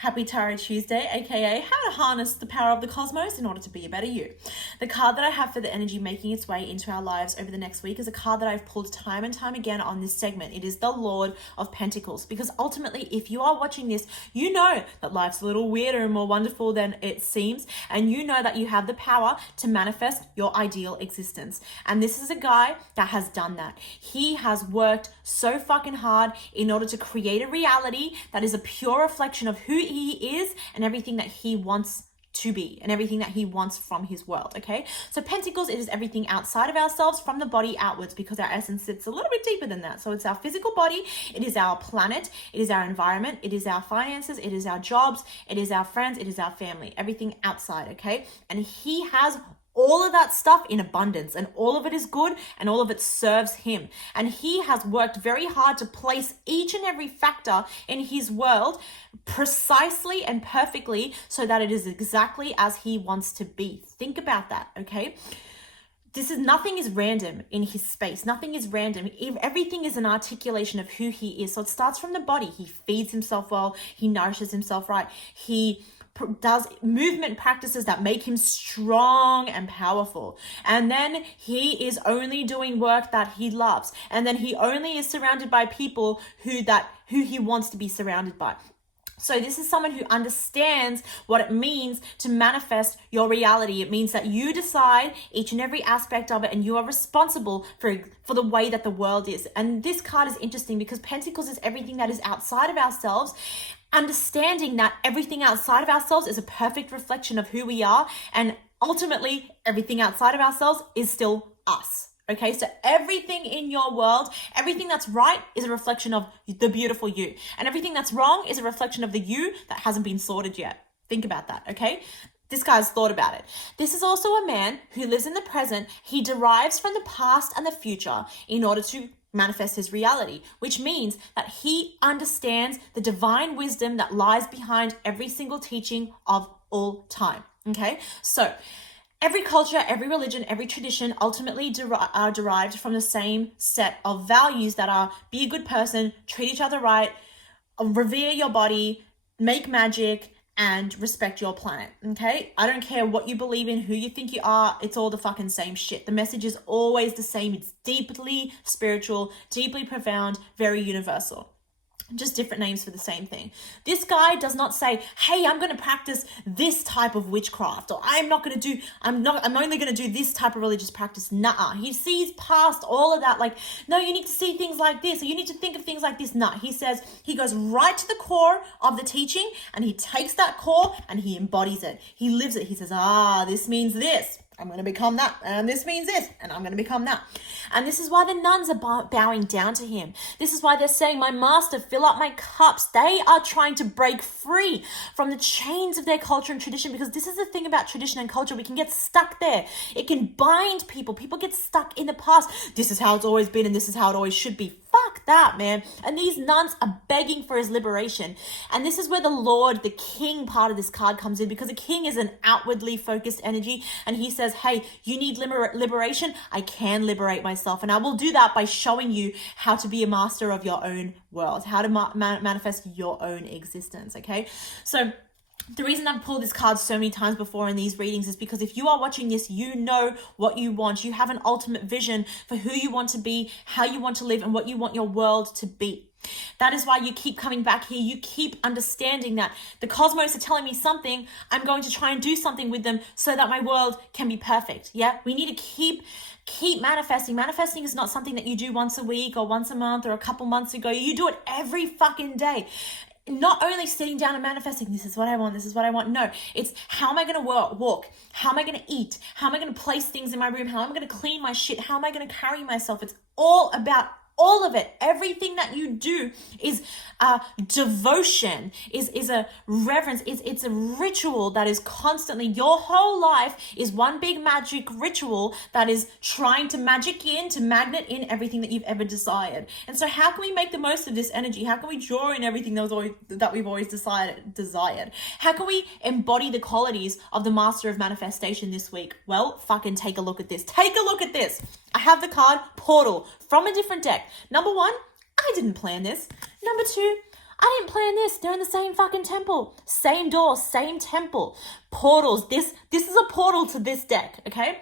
Happy Tarot Tuesday, aka how to harness the power of the cosmos in order to be a better you. The card that I have for the energy making its way into our lives over the next week is a card that I've pulled time and time again on this segment. It is the Lord of Pentacles, because ultimately, if you are watching this, you know that life's a little weirder and more wonderful than it seems, and you know that you have the power to manifest your ideal existence. And this is a guy that has done that. He has worked so fucking hard in order to create a reality that is a pure reflection of who he is and everything that he wants to be and everything that he wants from his world. Okay, so Pentacles, it is everything outside of ourselves from the body outwards, because our essence sits a little bit deeper than that. So it's our physical body, it is our planet, it is our environment, it is our finances, it is our jobs, it is our friends, it is our family, everything outside. Okay, and he has all of that stuff in abundance, and all of it is good, and all of it serves him. And he has worked very hard to place each and every factor in his world precisely and perfectly so that it is exactly as he wants to be. Think about that, okay? Nothing is random in his space. Nothing is random. Everything is an articulation of who he is. So it starts from the body. He feeds himself well. He nourishes himself right. He does movement practices that make him strong and powerful. And then he is only doing work that he loves. And then he only is surrounded by people who he wants to be surrounded by. So this is someone who understands what it means to manifest your reality. It means that you decide each and every aspect of it, and you are responsible for the way that the world is. And this card is interesting because Pentacles is everything that is outside of ourselves. Understanding that everything outside of ourselves is a perfect reflection of who we are, and ultimately everything outside of ourselves is still us. Okay, so everything in your world, everything that's right is a reflection of the beautiful you, and everything that's wrong is a reflection of the you that hasn't been sorted yet. Think about that, okay? This guy's thought about it. This is also a man who lives in the present. He derives from the past and the future in order to manifest his reality, which means that he understands the divine wisdom that lies behind every single teaching of all time. Okay, so every culture, every religion, every tradition ultimately are derived from the same set of values that are: be a good person, treat each other right, revere your body, make magic, and respect your planet. Okay, I don't care what you believe in, who you think you are, it's all the fucking same shit. The message is always the same. It's deeply spiritual, deeply profound, very universal. Just different names for the same thing. This guy does not say, hey, I'm going to practice this type of witchcraft, or I'm only going to do this type of religious practice. Nuh-uh. He sees past all of that. Like, no, you need to see things like this, or you need to think of things like this. Nah, he goes right to the core of the teaching, and he takes that core and he embodies it. He lives it. He says, this means this. I'm going to become that, and this means this, and I'm going to become that. And this is why the nuns are bowing down to him. This is why they're saying, my master, fill up my cups. They are trying to break free from the chains of their culture and tradition, because this is the thing about tradition and culture. We can get stuck there. It can bind people. People get stuck in the past. This is how it's always been, and this is how it always should be. Fuck that, man. And these nuns are begging for his liberation. And this is where the Lord, the king part of this card comes in, because a king is an outwardly focused energy. And he says, hey, you need liberation? I can liberate myself. And I will do that by showing you how to be a master of your own world, how to manifest your own existence. Okay. So the reason I've pulled this card so many times before in these readings is because if you are watching this, you know what you want. You have an ultimate vision for who you want to be, how you want to live, and what you want your world to be. That is why you keep coming back here. You keep understanding that the cosmos are telling me something. I'm going to try and do something with them so that my world can be perfect. Yeah, we need to keep manifesting. Manifesting is not something that you do once a week or once a month or a couple months ago. You do it every fucking day. Not only sitting down and manifesting, this is what I want, this is what I want. No, it's how am I going to walk? How am I going to eat? How am I going to place things in my room? How am I going to clean my shit? How am I going to carry myself? It's all about all of it. Everything that you do is a devotion, is a reverence, it's a ritual that is constantly, your whole life is one big magic ritual that is trying to magnet in everything that you've ever desired. And so how can we make the most of this energy? How can we draw in everything that we've always desired? How can we embody the qualities of the master of manifestation this week? Well, fucking take a look at this. Take a look at this. I have the card Portal from a different deck. Number one, I didn't plan this. Number two, I didn't plan this. They're in the same fucking temple. Same door, same temple. Portals. This is a portal to this deck, okay?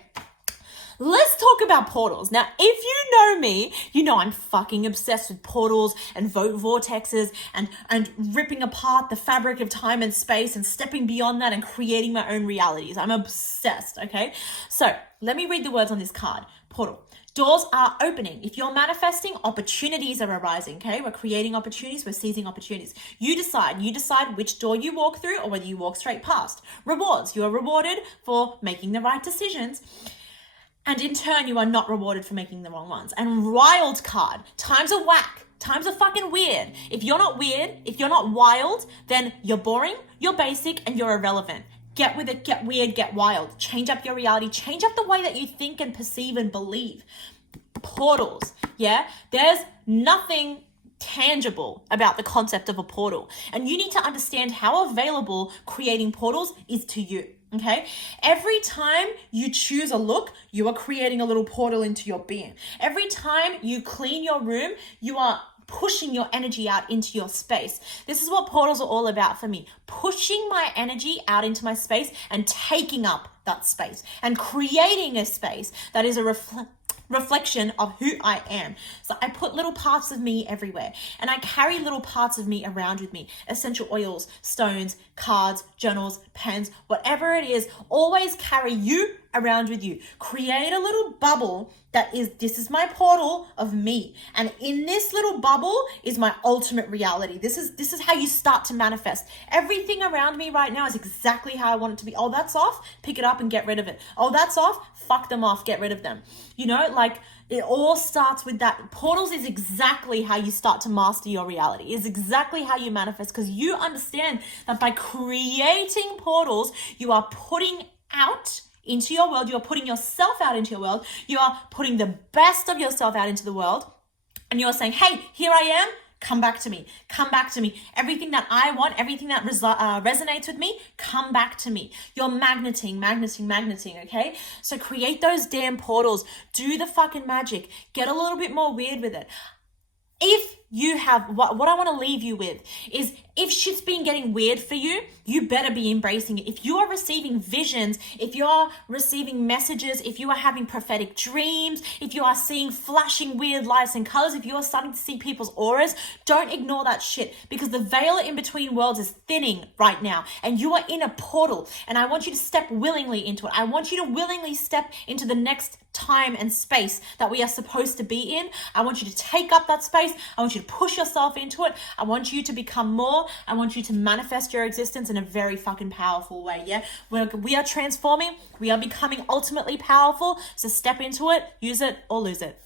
Let's talk about portals. Now, if you know me, you know I'm fucking obsessed with portals and vortexes and ripping apart the fabric of time and space and stepping beyond that and creating my own realities. I'm obsessed, okay? So, let me read the words on this card. Portal. Doors are opening. If you're manifesting, opportunities are arising, okay? We're creating opportunities, we're seizing opportunities. You decide which door you walk through or whether you walk straight past. Rewards. You are rewarded for making the right decisions. And in turn, you are not rewarded for making the wrong ones. And wild card. Times are whack. Times are fucking weird. If you're not weird, if you're not wild, then you're boring, you're basic, and you're irrelevant. Get with it, get weird, get wild. Change up your reality. Change up the way that you think and perceive and believe. Portals, yeah? There's nothing tangible about the concept of a portal. And you need to understand how available creating portals is to you. Okay, every time you choose a look, you are creating a little portal into your being. Every time you clean your room, you are pushing your energy out into your space. This is what portals are all about for me. Pushing my energy out into my space and taking up that space and creating a space that is a reflection of who I am. So I put little parts of me everywhere and I carry little parts of me around with me. Essential oils, stones, cards, journals, pens, whatever it is, always carry you around with you. Create a little bubble this is my portal of me. And in this little bubble is my ultimate reality. This is how you start to manifest. Everything around me right now is exactly how I want it to be. Oh, that's off, pick it up and get rid of it. Oh, that's off, fuck them off, get rid of them. You know, like it all starts with that. Portals is exactly how you start to master your reality. Is exactly how you manifest, because you understand that by creating portals, you are putting out into your world, you're putting yourself out into your world, you are putting the best of yourself out into the world, and you're saying, hey, here I am, come back to me, come back to me. Everything that I want, everything that resonates with me, come back to me. You're magneting, okay? So create those damn portals, do the fucking magic, get a little bit more weird with it. If you have, what I want to leave you with is, if shit's been getting weird for you, you better be embracing it. If you are receiving visions, if you're receiving messages, if you are having prophetic dreams, if you are seeing flashing weird lights and colors, if you are starting to see people's auras, don't ignore that shit, because the veil in between worlds is thinning right now and you are in a portal, and I want you to step willingly into it. I want you to willingly step into the next time and space that we are supposed to be in. I want you to take up that space. I want you to push yourself into it. I want you to become more. I want you to manifest your existence in a very fucking powerful way. Yeah, we are transforming. We are becoming ultimately powerful. So step into it, use it, or lose it.